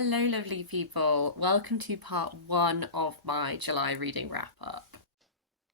Hello, lovely people. Welcome to part one of my July reading wrap up.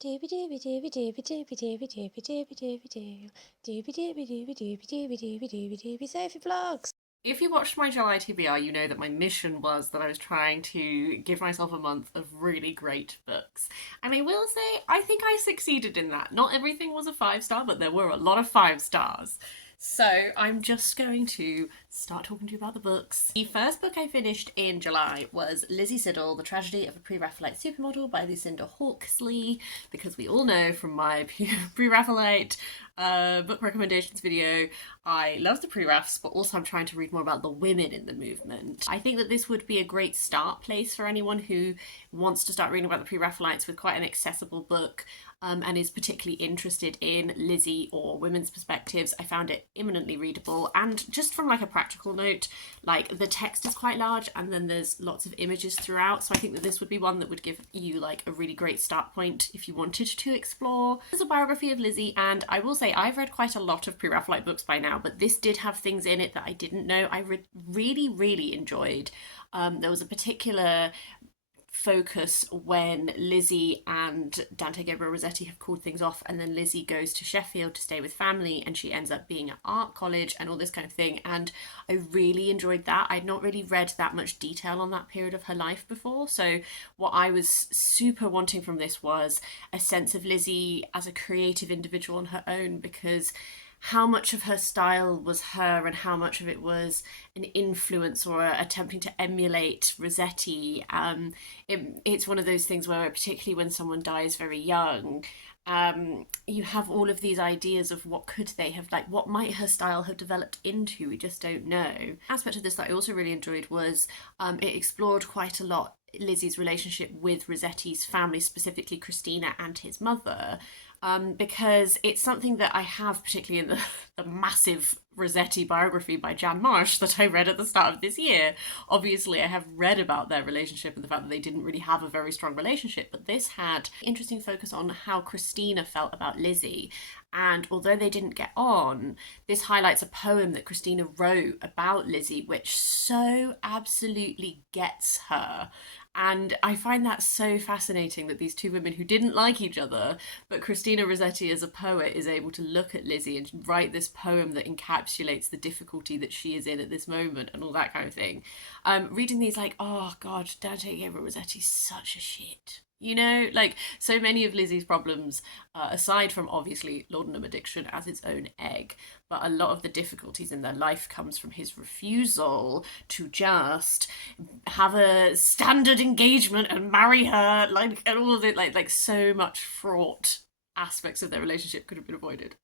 Dooby dooby dooby dooby dooby dooby dooby dooby dooby doo. Dooby dooby dooby dooby dooby dooby dooby dooby Sophie vlogs. If you watched my July TBR, you know that my mission was that I was trying to give myself a month of really great books. And I will say, I think I succeeded in that. Not everything was a 5-star, but there were a lot of 5 stars. So I'm just going to start talking to you about the books. The first book I finished in July was Lizzie Siddall, The Tragedy of a Pre-Raphaelite Supermodel by Lucinda Hawksley, because we all know from my Pre-Raphaelite book recommendations video, I love the pre-refs, but also I'm trying to read more about the women in the movement. I think that this would be a great start place for anyone who wants to start reading about the Pre-Raphaelites with quite an accessible book. And is particularly interested in Lizzie or women's perspectives. I found it imminently readable, and just from like a practical note, like the text is quite large and then there's lots of images throughout, so I think that this would be one that would give you like a really great start point if you wanted to explore. There's a biography of Lizzie, and I will say I've read quite a lot of Pre-Raphaelite books by now, but this did have things in it that I didn't know. I really enjoyed. There was a particular focus when Lizzie and Dante Gabriel Rossetti have called things off, and then Lizzie goes to Sheffield to stay with family, and she ends up being at art college and all this kind of thing, and I really enjoyed that. I'd not really read that much detail on that period of her life before, so what I was super wanting from this was a sense of Lizzie as a creative individual on her own, because how much of her style was her and how much of it was an influence or attempting to emulate Rossetti. It's one of those things where, particularly when someone dies very young, you have all of these ideas of what could they have, like what might her style have developed into. We just don't know. Aspect of this that I also really enjoyed was it explored quite a lot Lizzie's relationship with Rossetti's family, specifically Christina and his mother, because it's something that I have, particularly in the massive Rossetti biography by Jan Marsh that I read at the start of this year. Obviously, I have read about their relationship and the fact that they didn't really have a very strong relationship, but this had interesting focus on how Christina felt about Lizzie. And although they didn't get on, this highlights a poem that Christina wrote about Lizzie, which so absolutely gets her. And I find that so fascinating that these two women who didn't like each other, but Christina Rossetti as a poet is able to look at Lizzie and write this poem that encapsulates the difficulty that she is in at this moment and all that kind of thing. Reading these, like, oh god, Dante Gabriel Rossetti's such a shit. You know, like so many of Lizzie's problems, aside from obviously laudanum addiction as its own egg, but a lot of the difficulties in their life comes from his refusal to just have a standard engagement and marry her, like, and all of it, like so much fraught aspects of their relationship could have been avoided.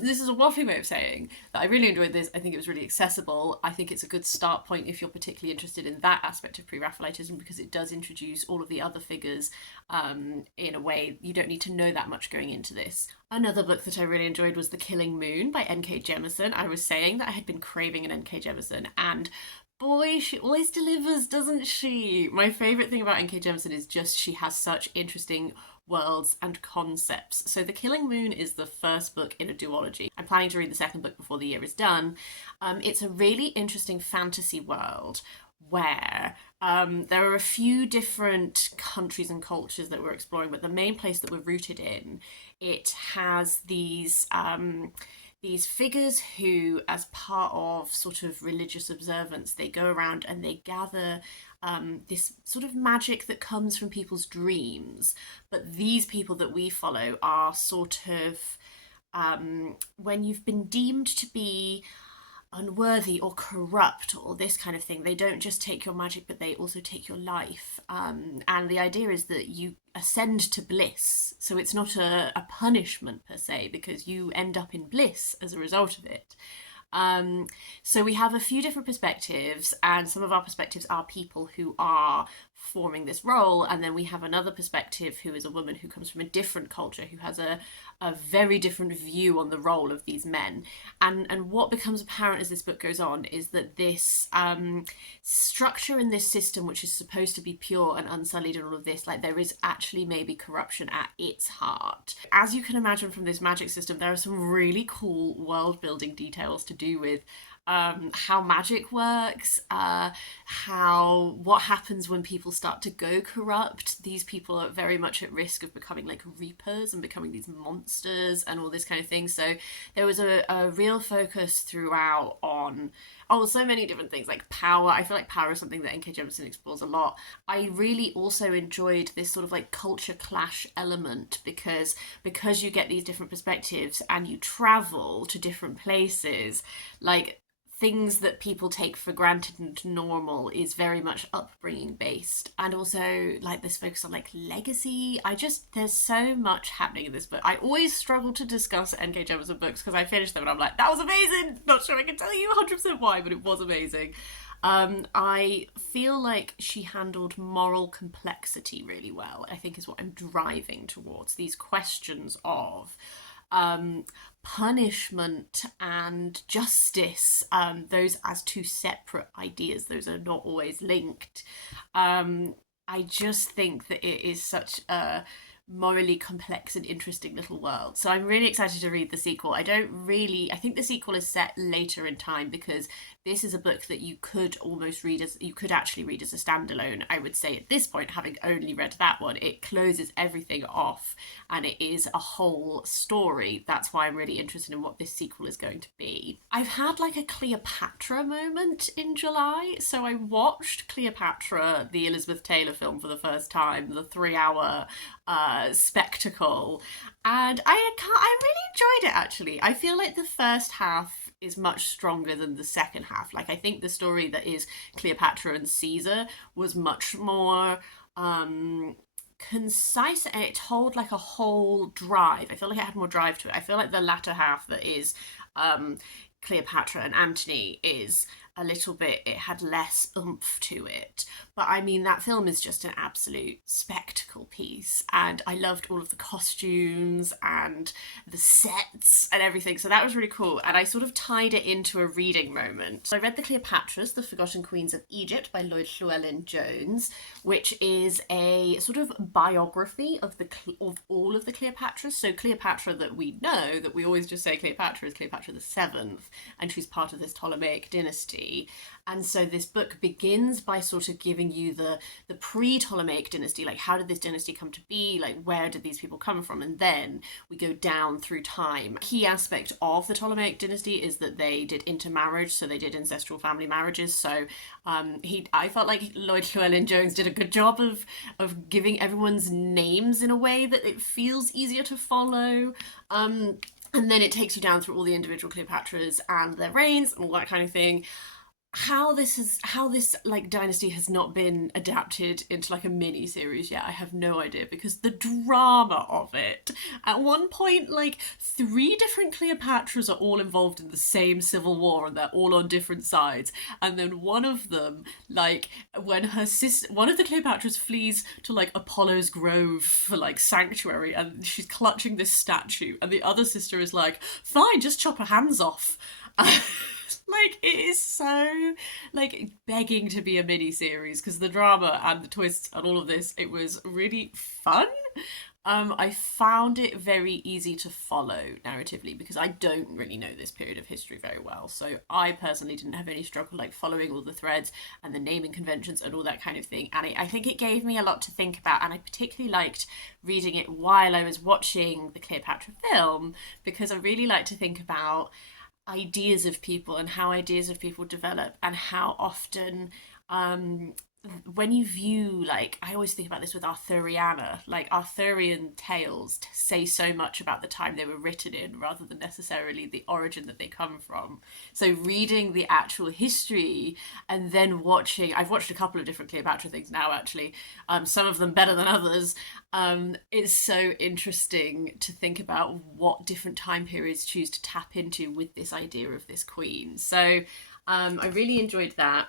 This is a waffly way of saying that I really enjoyed this. I think it was really accessible. I think it's a good start point if you're particularly interested in that aspect of Pre-Raphaelitism, because it does introduce all of the other figures in a way you don't need to know that much going into this. Another book that I really enjoyed was The Killing Moon by N.K. Jemisin. I was saying that I had been craving an N.K. Jemisin, and boy, she always delivers, doesn't she? My favourite thing about N.K. Jemisin is just she has such interesting worlds and concepts. So The Killing Moon is the first book in a duology. I'm planning to read the second book before the year is done. It's a really interesting fantasy world where there are a few different countries and cultures that we're exploring, but the main place that we're rooted in, it has these figures who, as part of sort of religious observance, they go around and they gather this sort of magic that comes from people's dreams. But these people that we follow are sort of, when you've been deemed to be unworthy or corrupt or this kind of thing, they don't just take your magic, but they also take your life. And the idea is that you ascend to bliss. So it's not a punishment per se, because you end up in bliss as a result of it. So we have a few different perspectives, and some of our perspectives are people who are forming this role, and then we have another perspective who is a woman who comes from a different culture, who has a very different view on the role of these men. And what becomes apparent as this book goes on is that this structure in this system, which is supposed to be pure and unsullied and all of this, like there is actually maybe corruption at its heart. As you can imagine from this magic system, there are some really cool world building details to do with how magic works, how what happens when people start to go corrupt. These people are very much at risk of becoming like reapers and becoming these monsters and all this kind of thing. So there was a real focus throughout on so many different things like power. I feel like power is something that N.K. Jemisin explores a lot. I really also enjoyed this sort of like culture clash element because you get these different perspectives and you travel to different places, like things that people take for granted and normal is very much upbringing based, and also like this focus on like legacy. There's so much happening in this book. I always struggle to discuss NK Jemisin books because I finish them and I'm like, that was amazing, not sure I can tell you 100% why, but it was amazing. I feel like she handled moral complexity really well, I think is what I'm driving towards, these questions of um, punishment and justice, those as two separate ideas, those are not always linked. I just think that it is such a morally complex and interesting little world. So I'm really excited to read the sequel. I think the sequel is set later in time because this is a book that you could actually read as a standalone. I would say at this point, having only read that one, it closes everything off and it is a whole story. That's why I'm really interested in what this sequel is going to be. I've had like a Cleopatra moment in July. So I watched Cleopatra, the Elizabeth Taylor film, for the first time, the 3-hour spectacle, and I really enjoyed it actually. I feel like the first half is much stronger than the second half. Like I think the story that is Cleopatra and Caesar was much more concise, and it told like a whole drive. I feel like it had more drive to it. I feel like the latter half that is Cleopatra and Antony is a little bit, it had less oomph to it. But I mean, that film is just an absolute spectacle piece. And I loved all of the costumes and the sets and everything. So that was really cool. And I sort of tied it into a reading moment. So I read The Cleopatras, The Forgotten Queens of Egypt by Llewelyn-Jones, which is a sort of biography of all of the Cleopatras. So Cleopatra that we know, that we always just say Cleopatra, is Cleopatra the Seventh, and she's part of this Ptolemaic dynasty. And so this book begins by sort of giving you the pre-Ptolemaic dynasty, like how did this dynasty come to be, like where did these people come from, and then we go down through time. A key aspect of the Ptolemaic dynasty is that they did intermarriage, so they did ancestral family marriages. So I felt like Lloyd Llewelyn-Jones did a good job of giving everyone's names in a way that it feels easier to follow. And then it takes you down through all the individual Cleopatras and their reigns and all that kind of thing. How this like dynasty has not been adapted into like a mini series yet, I have no idea, because the drama of it. At one point, like 3 different Cleopatras are all involved in the same civil war and they're all on different sides. And then one of them, like when her sister, one of the Cleopatras flees to like Apollo's grove for like sanctuary, and she's clutching this statue, and the other sister is like, fine, just chop her hands off. Like, it is so, like, begging to be a mini-series, because the drama and the twists and all of this, it was really fun. I found it very easy to follow narratively, because I don't really know this period of history very well. So I personally didn't have any struggle, like, following all the threads and the naming conventions and all that kind of thing. And I think it gave me a lot to think about, and I particularly liked reading it while I was watching the Cleopatra film, because I really like to think about ideas of people and how ideas of people develop, and how often when you view, like, I always think about this with Arthuriana, like Arthurian tales say so much about the time they were written in rather than necessarily the origin that they come from. So reading the actual history and then I've watched a couple of different Cleopatra things now actually, some of them better than others. It's so interesting to think about what different time periods choose to tap into with this idea of this queen. So I really enjoyed that.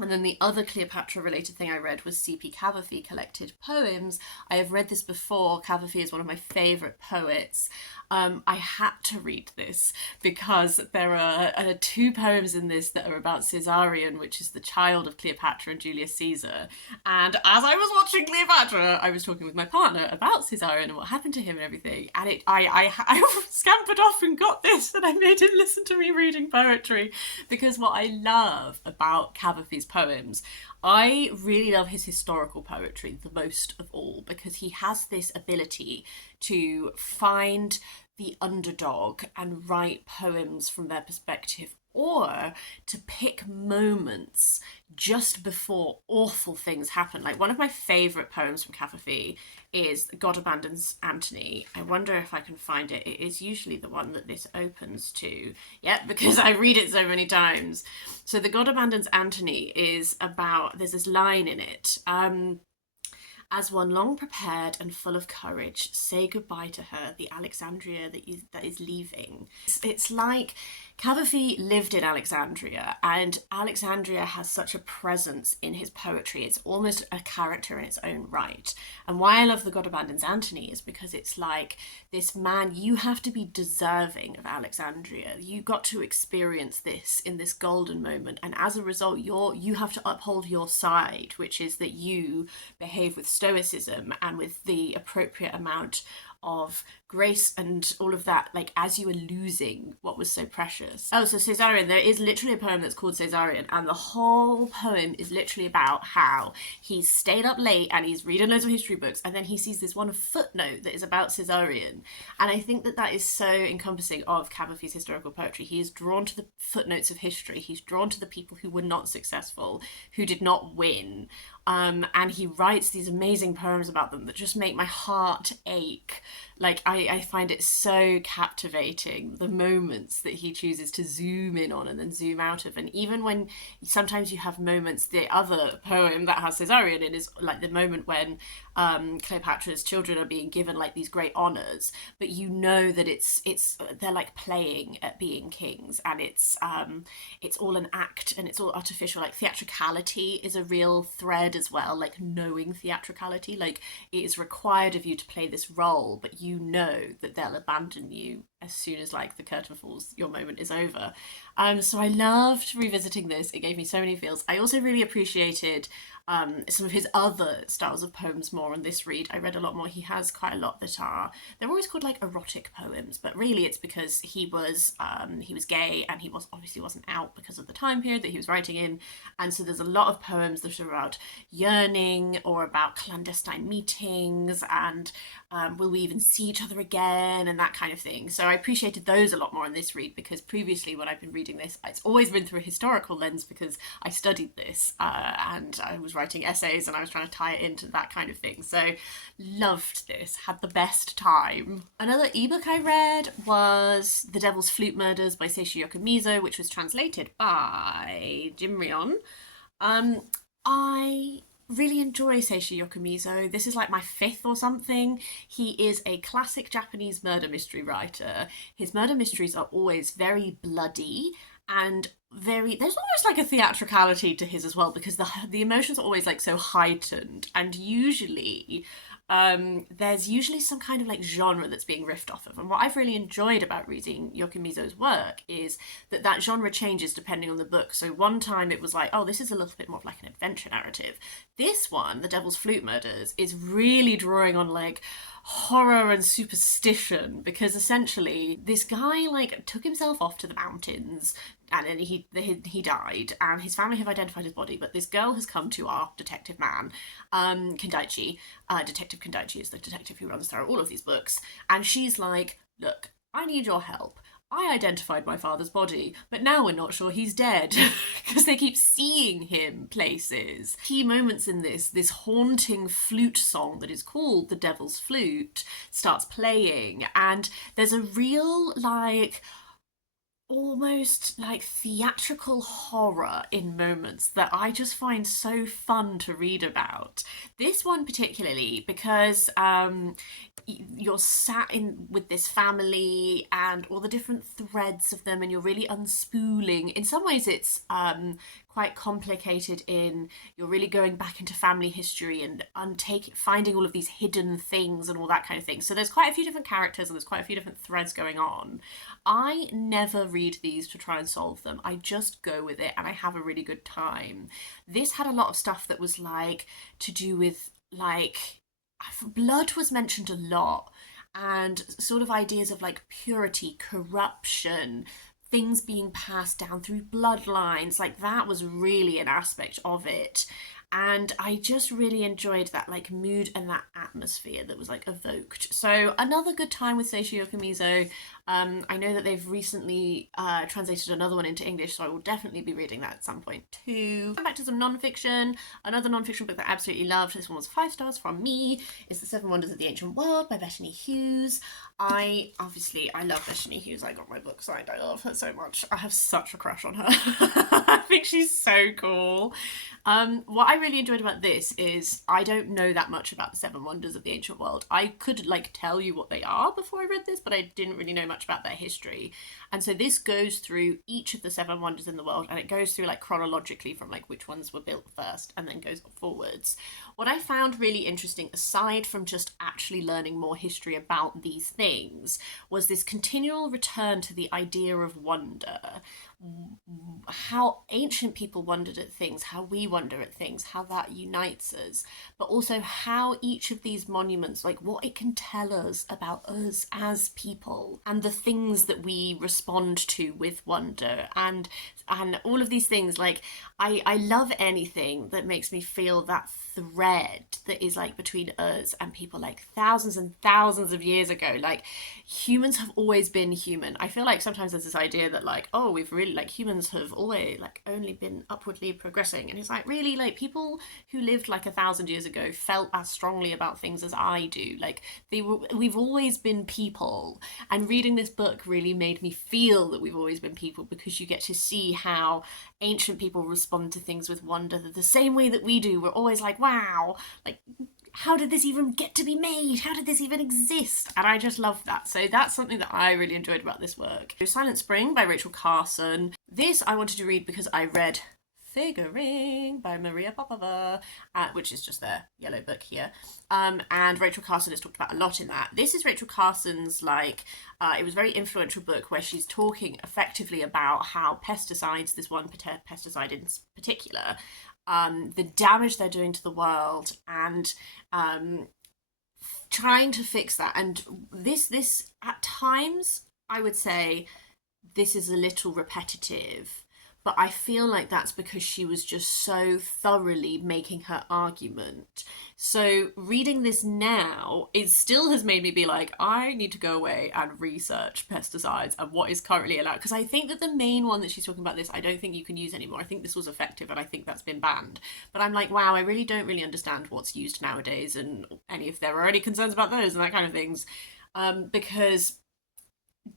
And then the other Cleopatra related thing I read was C.P. Cavafy collected poems. I have read this before. Cavafy is one of my favourite poets. I had to read this because there are two poems in this that are about Caesarion, which is the child of Cleopatra and Julius Caesar. And as I was watching Cleopatra, I was talking with my partner about Caesarion and what happened to him and everything. And I scampered off and got this, and I made him listen to me reading poetry, because what I love about Cavafy's poems, I really love his historical poetry the most of all, because he has this ability to find the underdog and write poems from their perspective, or to pick moments just before awful things happen. Like, one of my favourite poems from Cavafy is God Abandons Antony. I wonder if I can find it. It is usually the one that this opens to. Yeah, because I read it so many times. So the God Abandons Antony is about, there's this line in it. As one long prepared and full of courage, say goodbye to her, the Alexandria that is leaving. It's like Cavafy lived in Alexandria, and Alexandria has such a presence in his poetry. It's almost a character in its own right. And why I love The God Abandons Antony is because it's like, this man, you have to be deserving of Alexandria. You got to experience this in this golden moment, and as a result, you have to uphold your side, which is that you behave with stoicism and with the appropriate amount of grace and all of that, like, as you were losing what was so precious. Oh, so Caesarion, there is literally a poem that's called Caesarion, and the whole poem is literally about how he's stayed up late and he's reading loads of history books, and then he sees this one footnote that is about Caesarion. And I think that that is so encompassing of Cavafy's historical poetry. He is drawn to the footnotes of history. He's drawn to the people who were not successful, who did not win. And he writes these amazing poems about them that just make my heart ache. Like, I find it so captivating, the moments that he chooses to zoom in on and then zoom out of. And even when sometimes you have moments, the other poem that has Caesarion in is like the moment when Cleopatra's children are being given like these great honours, but you know that it's they're like playing at being kings, and it's all an act and it's all artificial. Like, theatricality is a real thread as well, like knowing theatricality, like it is required of you to play this role, but you know that they'll abandon you as soon as like the curtain falls, your moment is over. So I loved revisiting this. It gave me so many feels. I also really appreciated some of his other styles of poems more on this read. I read a lot more. He has quite a lot that are, they're always called like erotic poems, but really it's because he was gay, and he obviously wasn't out because of the time period that he was writing in. And so there's a lot of poems that are about yearning or about clandestine meetings and will we even see each other again, and that kind of thing. So I appreciated those a lot more in this read, because previously when I've been reading this, it's always been through a historical lens because I studied this and I was writing essays and I was trying to tie it into that kind of thing. So loved this, had the best time. Another ebook I read was The Devil's Flute Murders by Seishi Yokomizo, which was translated by Rion. I really enjoy Seishi Yokomizo. This is like my fifth or something. He is a classic Japanese murder mystery writer. His murder mysteries are always very bloody and there's almost like a theatricality to his as well, because the emotions are always like so heightened, and usually there's usually some kind of like genre that's being riffed off of. And what I've really enjoyed about reading Yokomizo's work is that genre changes depending on the book. So one time it was like, oh, this is a little bit more of like an adventure narrative. This one, The Devil's Flute Murders, is really drawing on like horror and superstition, because essentially this guy like took himself off to the mountains, and then he died, and his family have identified his body, but this girl has come to our detective man, Kendaichi. Detective Kendaichi is the detective who runs through all of these books, and she's like, look, I need your help. I identified my father's body, but now we're not sure he's dead because they keep seeing him places. Key moments in this haunting flute song that is called The Devil's Flute starts playing, and there's a real like almost like theatrical horror in moments that I just find so fun to read about. This one particularly because you're sat in with this family and all the different threads of them, and you're really unspooling. In some ways it's quite complicated in you're really going back into family history and finding all of these hidden things and all that kind of thing. So there's quite a few different characters and there's quite a few different threads going on. I never read these to try and solve them. I just go with it and I have a really good time. This had a lot of stuff that was like to do with like blood was mentioned a lot, and sort of ideas of like purity, corruption, things being passed down through bloodlines. Like that was really an aspect of it. And I just really enjoyed that like mood and that atmosphere that was like evoked. So another good time with Seishi Yokomizo. I know that they've recently translated another one into English, so I will definitely be reading that at some point too. Back to some non-fiction. Another non-fiction book that I absolutely loved, this one was 5 stars from me, is The Seven Wonders of the Ancient World by Bettany Hughes. I love Bettany Hughes. I got my book signed. I love her so much. I have such a crush on her. I think she's so cool. What I really enjoyed about this is I don't know that much about the Seven Wonders of the Ancient World. I could like tell you what they are before I read this, but I didn't really know much about their history. And so this goes through each of the seven wonders in the world, and it goes through like chronologically from like which ones were built first and then goes forwards. What I found really interesting, aside from just actually learning more history about these things, was this continual return to the idea of wonder. How ancient people wondered at things, how we wonder at things, how that unites us, but also how each of these monuments, like what it can tell us about us as people and the things that we respond to with wonder and all of these things. Like I love anything that makes me feel that thread that is like between us and people like thousands and thousands of years ago. Like humans have always been human. I feel like sometimes there's this idea that like, oh, we've really like humans have always like only been upwardly progressing, and it's like really like people who lived like 1,000 years ago felt as strongly about things as I do. Like we've always been people, and reading this book really made me feel that we've always been people, because you get to see how ancient people respond to things with wonder the same way that we do. We're always like, wow, like how did this even get to be made? How did this even exist? And I just love that. So that's something that I really enjoyed about this work. Silent Spring by Rachel Carson. This I wanted to read because I read Figuring by Maria Popova, which is just their yellow book here. And Rachel Carson is talked about a lot in that. This is Rachel Carson's it was a very influential book where she's talking effectively about how pesticides, this one pesticide in particular, the damage they're doing to the world, and trying to fix that. And this at times I would say this is a little repetitive, but I feel like that's because she was just so thoroughly making her argument. So reading this now, it still has made me be like, I need to go away and research pesticides and what is currently allowed. Because I think that the main one that she's talking about this, I don't think you can use anymore. I think this was effective and I think that's been banned. But I'm like, wow, I really don't really understand what's used nowadays and if there are any concerns about those and that kind of things. Because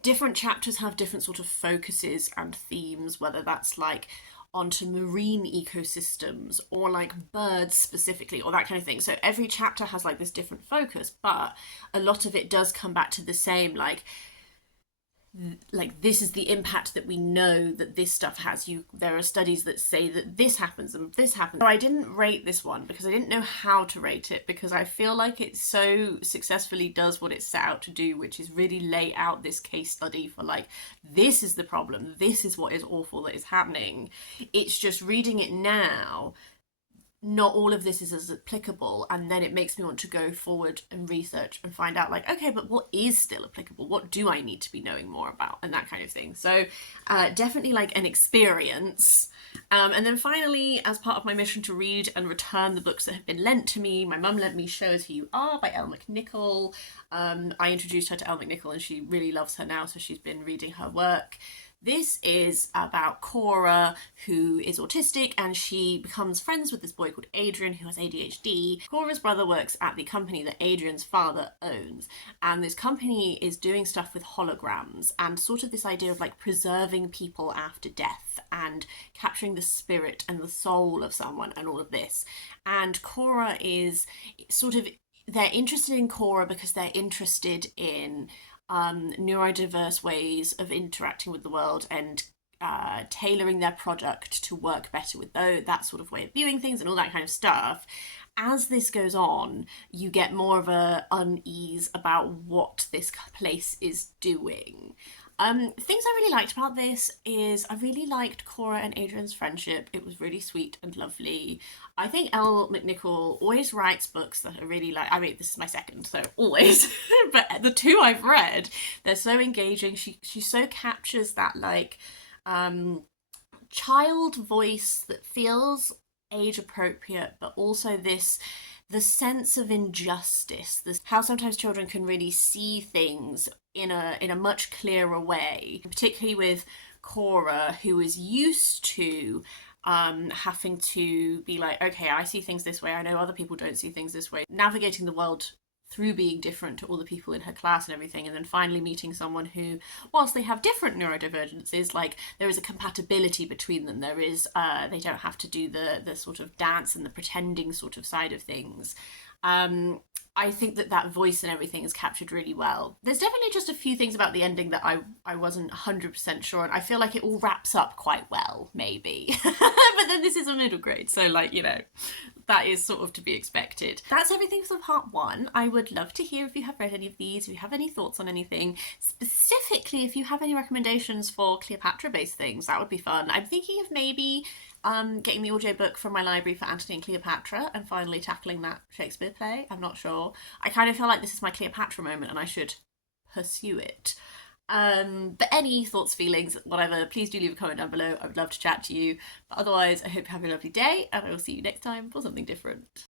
different chapters have different sort of focuses and themes, whether that's like onto marine ecosystems or like birds specifically or that kind of thing. So every chapter has like this different focus, but a lot of it does come back to the same, like this is the impact that we know that this stuff has. There are studies that say that this happens and this happens. So I didn't rate this one because I didn't know how to rate it, because I feel like it so successfully does what it set out to do, which is really lay out this case study for like, this is the problem, this is what is awful that is happening. It's just reading it now, not all of this is as applicable, and then it makes me want to go forward and research and find out like, okay, but what is still applicable? What do I need to be knowing more about? And that kind of thing. So definitely like an experience. And then finally, as part of my mission to read and return the books that have been lent to me, my mum lent me Show Us Who You Are by Elle McNicoll. I introduced her to Elle McNicoll and she really loves her now, so she's been reading her work. This is about Cora, who is autistic, and she becomes friends with this boy called Adrian, who has ADHD. Cora's brother works at the company that Adrian's father owns, and this company is doing stuff with holograms and sort of this idea of like preserving people after death and capturing the spirit and the soul of someone and all of this. And Cora is sort of, they're interested in Cora because they're interested in neurodiverse ways of interacting with the world and tailoring their product to work better with that sort of way of viewing things and all that kind of stuff. As this goes on, you get more of a unease about what this place is doing. Things I really liked about this is I really liked Cora and Adrian's friendship. It was really sweet and lovely. I think Elle McNicoll always writes books that are really like, I mean, this is my second, so always, but the two I've read, they're so engaging. She so captures that like child voice that feels age appropriate, but also the sense of injustice, this how sometimes children can really see things in a much clearer way, particularly with Cora, who is used to having to be like, okay, I see things this way, I know other people don't see things this way, navigating the world through being different to all the people in her class and everything, and then finally meeting someone who, whilst they have different neurodivergences, like there is a compatibility between them. There is they don't have to do the sort of dance and the pretending sort of side of things. I think that voice and everything is captured really well. There's definitely just a few things about the ending that I wasn't 100% sure on. I feel like it all wraps up quite well, maybe. But then this is a middle grade, so like, you know, that is sort of to be expected. That's everything for part 1. I would love to hear if you have read any of these, if you have any thoughts on anything. Specifically, if you have any recommendations for Cleopatra-based things, that would be fun. I'm thinking of maybe getting the audiobook from my library for Antony and Cleopatra and finally tackling that Shakespeare play. I'm not sure. I kind of feel like this is my Cleopatra moment and I should pursue it. But any thoughts, feelings, whatever, please do leave a comment down below. I would love to chat to you. But otherwise, I hope you have a lovely day and I will see you next time for something different.